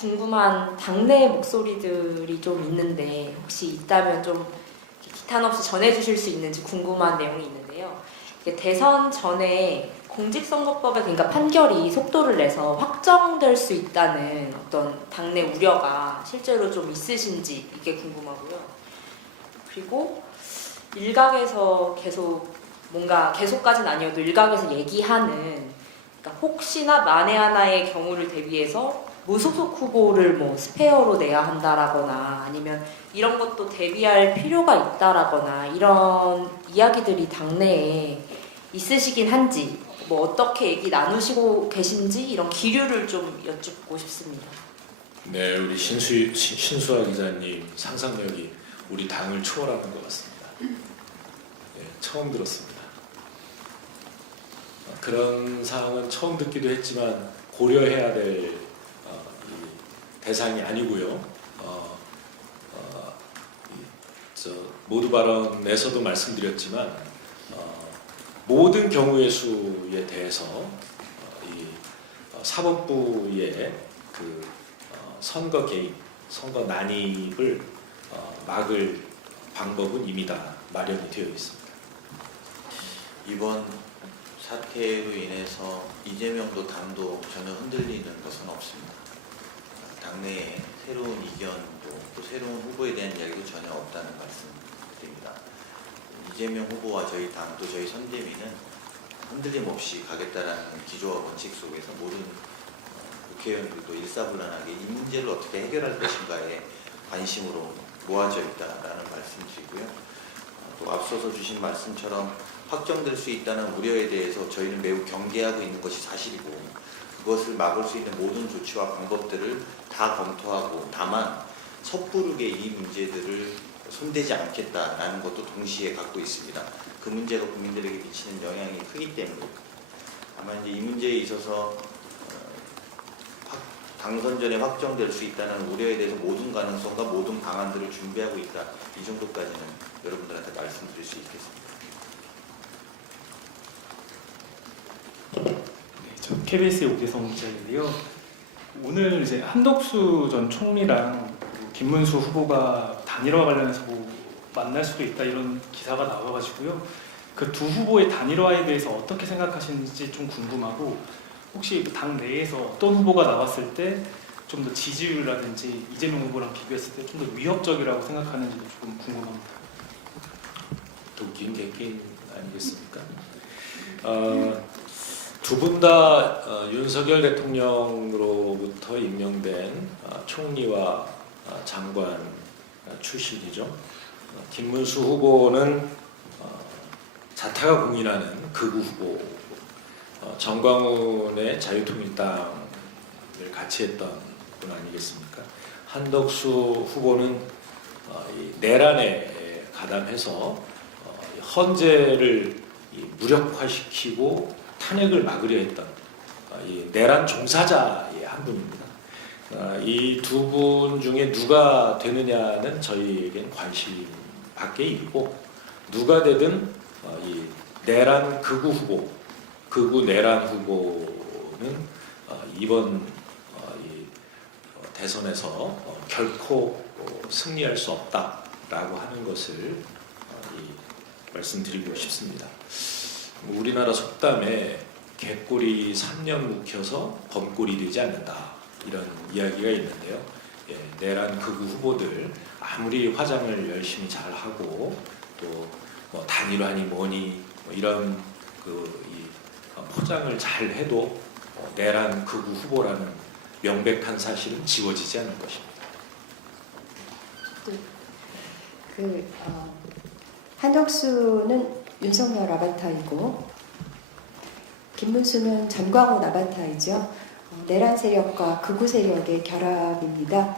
궁금한 당내 목소리들이 좀 있는데 혹시 있다면 좀 기탄 없이 전해주실 수 있는지 궁금한 내용이 있는데요. 이게 대선 전에 공직선거법에 그러니까 판결이 속도를 내서 확정될 수 있다는 어떤 당내 우려가 실제로 좀 있으신지 이게 궁금하고요. 그리고 일각에서 계속 뭔가 계속까지는 아니어도 일각에서 얘기하는 그러니까 혹시나 만에 하나의 경우를 대비해서 무소속 후보를 뭐 스페어로 내야 한다라거나 아니면 이런 것도 대비할 필요가 있다라거나 이런 이야기들이 당내에 있으시긴 한지 뭐 어떻게 얘기 나누시고 계신지 이런 기류를 좀 여쭙고 싶습니다. 네, 우리 신수아 기자님 상상력이 우리 당을 초월하는 것 같습니다. 네, 처음 들었습니다. 그런 사항은 처음 듣기도 했지만 고려해야 될 대상이 아니고요. 모두 발언에서도 말씀드렸지만 모든 경우의 수에 대해서 사법부의 그 선거 개입, 선거 난입을 막을 방법은 이미 다 마련이 되어 있습니다. 이번 사태로 인해서 이재명도 당도 전혀 흔들리는 것은 없습니다. 당내에 새로운 이견도 또 새로운 후보에 대한 이야기도 전혀 없다는 말씀드립니다. 이재명 후보와 저희 당 또 저희 선대위는 흔들림 없이 가겠다라는 기조와 원칙 속에서 모든 국회의원들도 일사불란하게 이 문제를 어떻게 해결할 것인가에 관심으로 모아져 있다라는 말씀드리고요. 또 앞서서 주신 말씀처럼 확정될 수 있다는 우려에 대해서 저희는 매우 경계하고 있는 것이 사실이고 그것을 막을 수 있는 모든 조치와 방법들을 다 검토하고 다만 섣부르게 이 문제들을 손대지 않겠다라는 것도 동시에 갖고 있습니다. 그 문제가 국민들에게 미치는 영향이 크기 때문에 아마 이제 이 문제에 있어서 당선 전에 확정될 수 있다는 우려에 대해서 모든 가능성과 모든 방안들을 준비하고 있다. 이 정도까지는 여러분들한테 말씀드릴 수 있겠습니다. 저 KBS의 오대성 기자인데요. 오늘 이제 한덕수 전 총리랑 김문수 후보가 단일화 관련해서 뭐 만날 수도 있다 이런 기사가 나와가지고요. 그 두 후보의 단일화에 대해서 어떻게 생각하시는지 좀 궁금하고 혹시 당 내에서 어떤 후보가 나왔을 때 좀 더 지지율이라든지 이재명 후보랑 비교했을 때 좀 더 위협적이라고 생각하는지도 좀 궁금합니다. 도끼인 객긴 아니겠습니까? 두 분 다 윤석열 대통령으로부터 임명된 총리와 장관 출신이죠. 김문수 후보는 자타가 공인하는 극우 후보, 정광훈의 자유통일당을 같이 했던 분 아니겠습니까? 한덕수 후보는 내란에 가담해서 헌재를 무력화시키고 탄핵을 막으려 했던 내란 종사자의 한 분입니다. 이 두 분 중에 누가 되느냐는 저희에겐 관심 밖에 있고 누가 되든 이 내란 극우 후보, 극우 내란 후보는 이번 대선에서 결코 승리할 수 없다라고 하는 것을 말씀드리고 싶습니다. 우리나라 속담에 개꼬리 3년 묵혀서 범꼬리 되지 않는다 이런 이야기가 있는데요. 내란 극우 후보들 아무리 화장을 열심히 잘 하고 또 뭐 단일화니 뭐니 뭐 이런 포장을 잘 해도 내란 극우 후보라는 명백한 사실은 지워지지 않을 것입니다. 한덕수는 윤석열 아바타이고 김문수는 전광훈 아바타이죠. 내란 세력과 극우 세력의 결합입니다.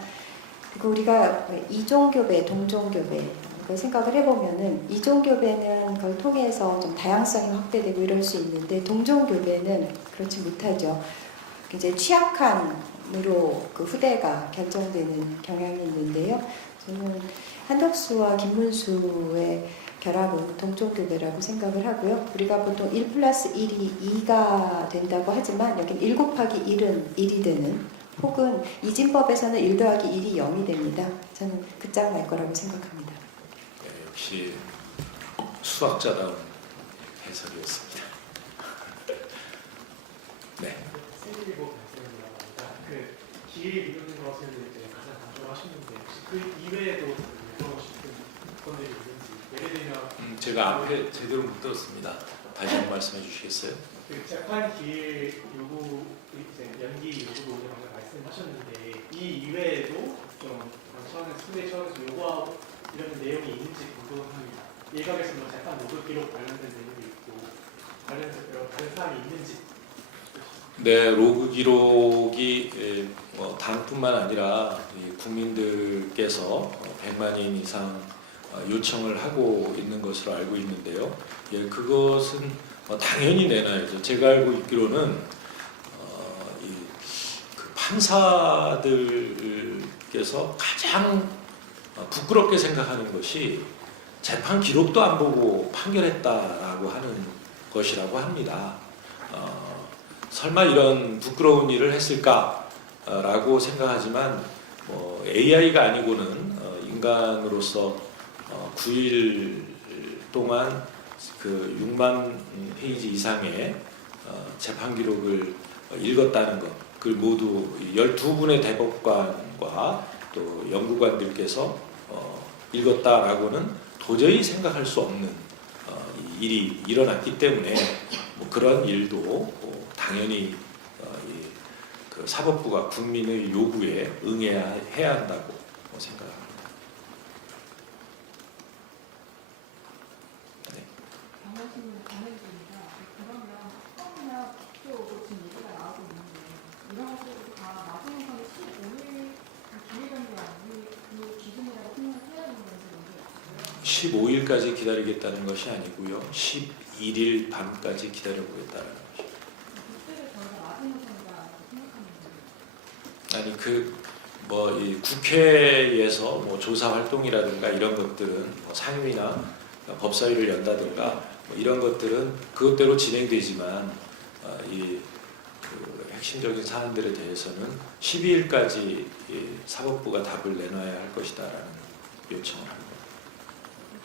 그리고 우리가 이종교배, 동종교배 생각을 해보면은 이종교배는 그걸 통해서 좀 다양성이 확대되고 이럴 수 있는데 동종교배는 그렇지 못하죠. 이제 취약한으로 그 후대가 결정되는 경향이 있는데요. 저는 한덕수와 김문수의 결합은 동종교배라고 생각을 하고요. 우리가 보통 1+1이 2가 된다고 하지만 여기 1 곱하기 1은 1이 되는 혹은 이진법에서는 1 더하기 1이 0이 됩니다. 저는 끝장날 거라고 생각합니다. 네, 역시 수학자다운 해설이었습니다. 네. 생기고 발생입니다. 그 기회 이루는 것을 이제 가장 강조하시는데 혹시 그 이외에도 여쭤보고 싶은 건들이 있는지 예를 들면 제가 앞에 제대로 못 들었습니다. 다시 한번 말씀해 주시겠어요? 그 재판 기일 요구 이제 연기 요구도 방금 말씀하셨는데 이 이외에도 좀 수배 차원에서 요구하고 이런 내용이 있는지 궁금합니다. 일각에서 뭐 재판 녹음 기록 관련된 내용이 있고 관련해서 다른 사항이 있는지. 네, 로그 기록이 당뿐만 아니라 이 국민들께서 100만인 이상 요청을 하고 있는 것으로 알고 있는데요. 예, 그것은 당연히 내놔야죠. 제가 알고 있기로는 그 판사들께서 가장 부끄럽게 생각하는 것이 재판 기록도 안 보고 판결했다라고 하는 것이라고 합니다. 설마 이런 부끄러운 일을 했을까라고 생각하지만 AI가 아니고는 인간으로서 9일 동안 그 6만 페이지 이상의 재판 기록을 읽었다는 것, 그걸 모두 12분의 대법관과 또 연구관들께서 읽었다라고는 도저히 생각할 수 없는 일이 일어났기 때문에 그런 일도 당연히 그 사법부가 국민의 요구에 응해야 한다고 생각합니다. 강원신문 강혜주입니다. 그러면 특검이나 국회오고 지금 얘기가 나오고 있는데 이런 것들도 다 나중에서는 15일 기회된 게 아니고 그 기준이라고 생각해야 되는 건지 먼저 15일까지 기다리겠다는 것이 아니고요. 11일 밤까지 기다려보겠다는 것이죠. 그때를 저희가 마지노선이다 생각하는 거예요. 아니 이 국회에서 조사 활동이라든가 이런 것들은 상임위나 법사위를 연다든가 이런 것들은 그것대로 진행되지만 그 핵심적인 사안들에 대해서는 12일까지 사법부가 답을 내놔야 할 것이다라는 요청을 합니다.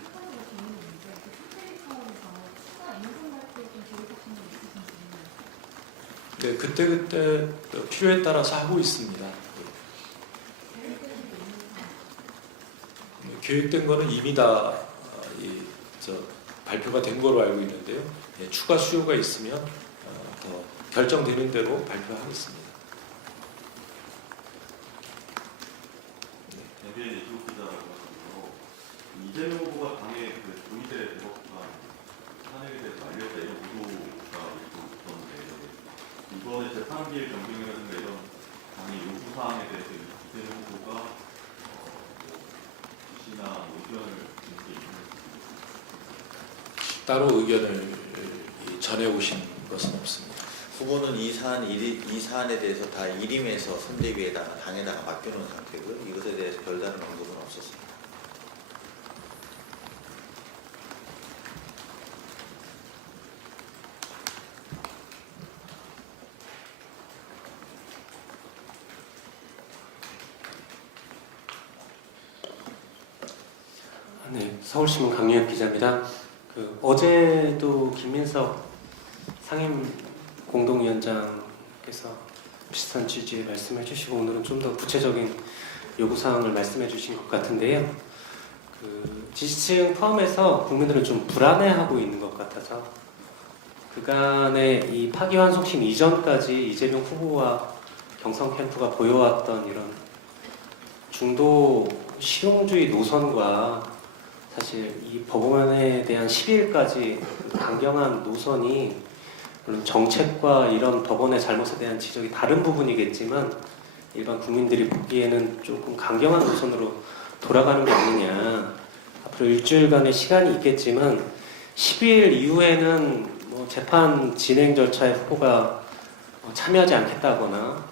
특검으로 질문이 있는데 그 특별히 차원에서 추가 임금 발표 좀 기록하신 적 있으신지. 네, 그때 필요에 따라서 하고 있습니다. 계획된 거는 이미 다 발표가 된 거로 알고 있는데요. 추가 수요가 있으면 더 결정되는 대로 발표하겠습니다. 대변인 이주호 기자라고 하시고요. 이재명 후보가 당에 그 조희대 대법관 탄핵에 대해서 알렸다 이런 보도가 있었는데 이번에 재판기일 변경이라든가 이런 당의 요구사항에 대해서 이재명 후보가 지시나 의견을 낸 게 있는지. 따로 의견을 전해오신 것은 없습니다. 후보는 이 사안에 대해서 다 일임해서 선대위에다가 당에다가 맡겨놓은 상태고요. 이것에 대해서 별다른 언급은 없었습니다. 네, 서울신문 강유혁 기자입니다. 어제도 김민석 상임 공동위원장께서 비슷한 취지의 말씀을 해주시고 오늘은 좀 더 구체적인 요구사항을 말씀해 주신 것 같은데요. 지지층 포함해서 국민들은 좀 불안해하고 있는 것 같아서 그간의 이 파기환송심 이전까지 이재명 후보와 경선 캠프가 보여왔던 이런 중도 실용주의 노선과 사실 이 법원에 대한 12일까지 강경한 노선이 물론 정책과 이런 법원의 잘못에 대한 지적이 다른 부분이겠지만 일반 국민들이 보기에는 조금 강경한 노선으로 돌아가는 게 아니냐. 앞으로 일주일간의 시간이 있겠지만 12일 이후에는 재판 진행 절차에 후보가 참여하지 않겠다거나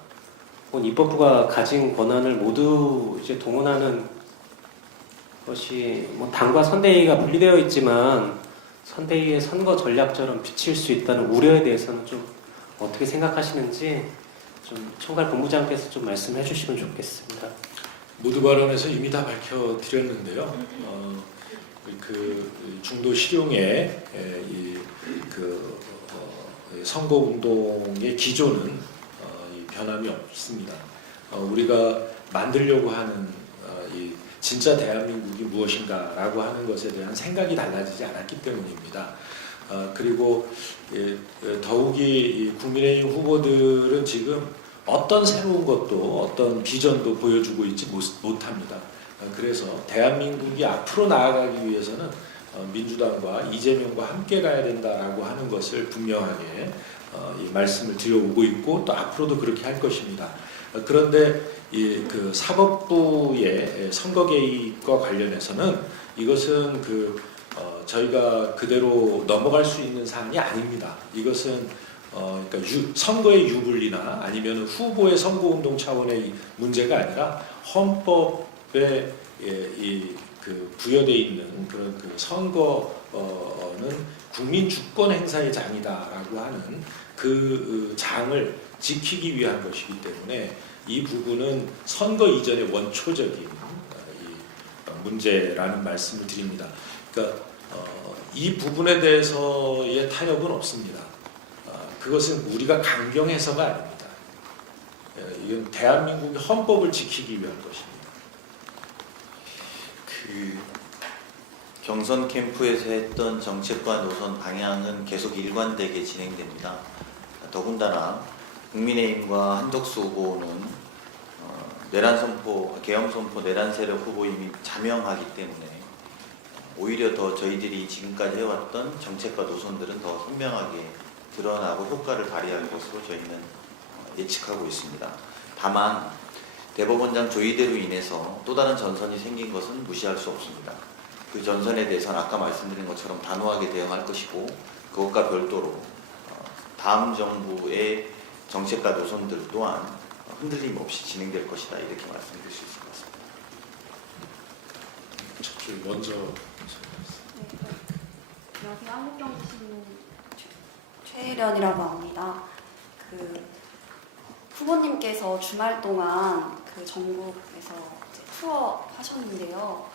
혹은 입법부가 가진 권한을 모두 이제 동원하는 것이 당과 선대위가 분리되어 있지만 선대위의 선거 전략처럼 비칠 수 있다는 우려에 대해서는 좀 어떻게 생각하시는지 좀 총괄 본부장께서 좀 말씀해 주시면 좋겠습니다. 모두 발언에서 이미 다 밝혀드렸는데요. 그 중도 실용의 선거 운동의 기조는 변함이 없습니다. 우리가 만들려고 하는 이 진짜 대한민국이 무엇인가라고 하는 것에 대한 생각이 달라지지 않았기 때문입니다. 그리고 더욱이 국민의힘 후보들은 지금 어떤 새로운 것도 어떤 비전도 보여주고 있지 못합니다. 그래서 대한민국이 앞으로 나아가기 위해서는 민주당과 이재명과 함께 가야 된다라고 하는 것을 분명하게 이 말씀을 드려오고 있고 또 앞으로도 그렇게 할 것입니다. 그런데 그 사법부의 선거 개입과 관련해서는 이것은 저희가 그대로 넘어갈 수 있는 사안이 아닙니다. 이것은 그러니까 선거의 유불리나 아니면 후보의 선거운동 차원의 문제가 아니라 헌법에 부여되어 있는 그런 선거는 국민 주권 행사의 장이다라고 하는 그 장을 지키기 위한 것이기 때문에 이 부분은 선거 이전의 원초적인 문제라는 말씀을 드립니다. 그러니까 이 부분에 대해서의 타협은 없습니다. 그것은 우리가 강경해서가 아닙니다. 이건 대한민국의 헌법을 지키기 위한 것입니다. 경선 캠프에서 했던 정책과 노선 방향은 계속 일관되게 진행됩니다. 더군다나 국민의힘과 한덕수 후보는 내란 선포, 계엄 선포 내란 세력 후보 이미 자명하기 때문에 오히려 더 저희들이 지금까지 해왔던 정책과 노선들은 더 선명하게 드러나고 효과를 발휘할 것으로 저희는 예측하고 있습니다. 다만 대법원장 조의대로 인해서 또 다른 전선이 생긴 것은 무시할 수 없습니다. 그 전선에 대해서는 아까 말씀드린 것처럼 단호하게 대응할 것이고 그것과 별도로 다음 정부의 정책과 노선들 또한 흔들림 없이 진행될 것이다 이렇게 말씀드릴 수 있을 것 같습니다. 먼저 안녕하세요. 한국경제신문 최혜련이라고 합니다. 후보님께서 주말 동안 전국에서 투어 하셨는데요.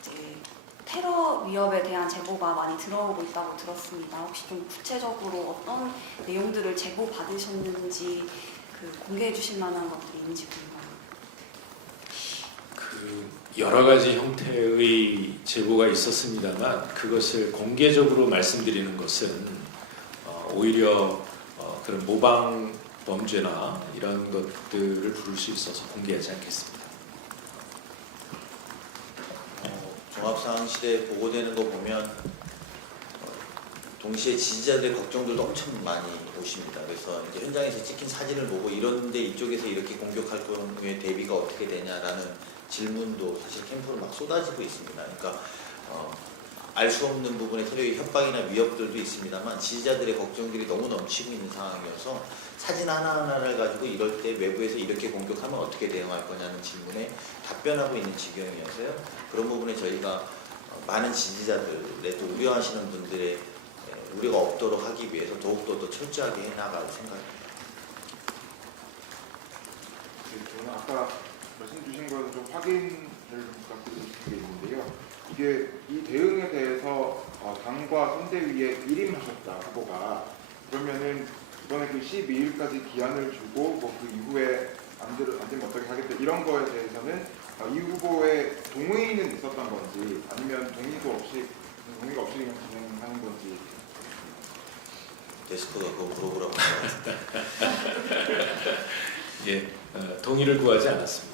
이제 테러 위협에 대한 제보가 많이 들어오고 있다고 들었습니다. 혹시 좀 구체적으로 어떤 내용들을 제보 받으셨는지 공개해 주실 만한 것들이 있는지 궁금합니다. 여러 가지 형태의 제보가 있었습니다만 그것을 공개적으로 말씀드리는 것은 오히려 그런 모방 범죄나 이런 것들을 부를 수 있어서 공개하지 않겠습니다. 종합상황실에 보고되는 거 보면 동시에 지지자들의 걱정들도 엄청 많이 오십니다. 그래서 이제 현장에서 찍힌 사진을 보고 이런데 이쪽에서 이렇게 공격할 경우에 대비가 어떻게 되냐라는 질문도 사실 캠프로 막 쏟아지고 있습니다. 그러니까 알 수 없는 부분에 서로의 협박이나 위협들도 있습니다만 지지자들의 걱정들이 너무 넘치고 있는 상황이어서 사진 하나하나를 가지고 이럴 때 외부에서 이렇게 공격하면 어떻게 대응할 거냐는 질문에 답변하고 있는 지경이어서요. 그런 부분에 저희가 많은 지지자들의 또 우려하시는 분들의 우려가 없도록 하기 위해서 더욱더 더 철저하게 해나갈 생각입니다. 저는 아까 말씀 주신 거에서 좀 확인을 부탁드리는 게 있는데요. 이게 이 대응에 대해서 당과 선대위에 일임하셨다 후보가 그러면은 이번에 12일까지 기한을 주고 그 이후에 안 되면 어떻게 하겠다 이런 거에 대해서는 이 후보의 동의는 있었던 건지 아니면 동의가 없이 그냥 진행하는 건지. 데스크가 그거 물어보라고. 예, 동의를 구하지 않았습니다.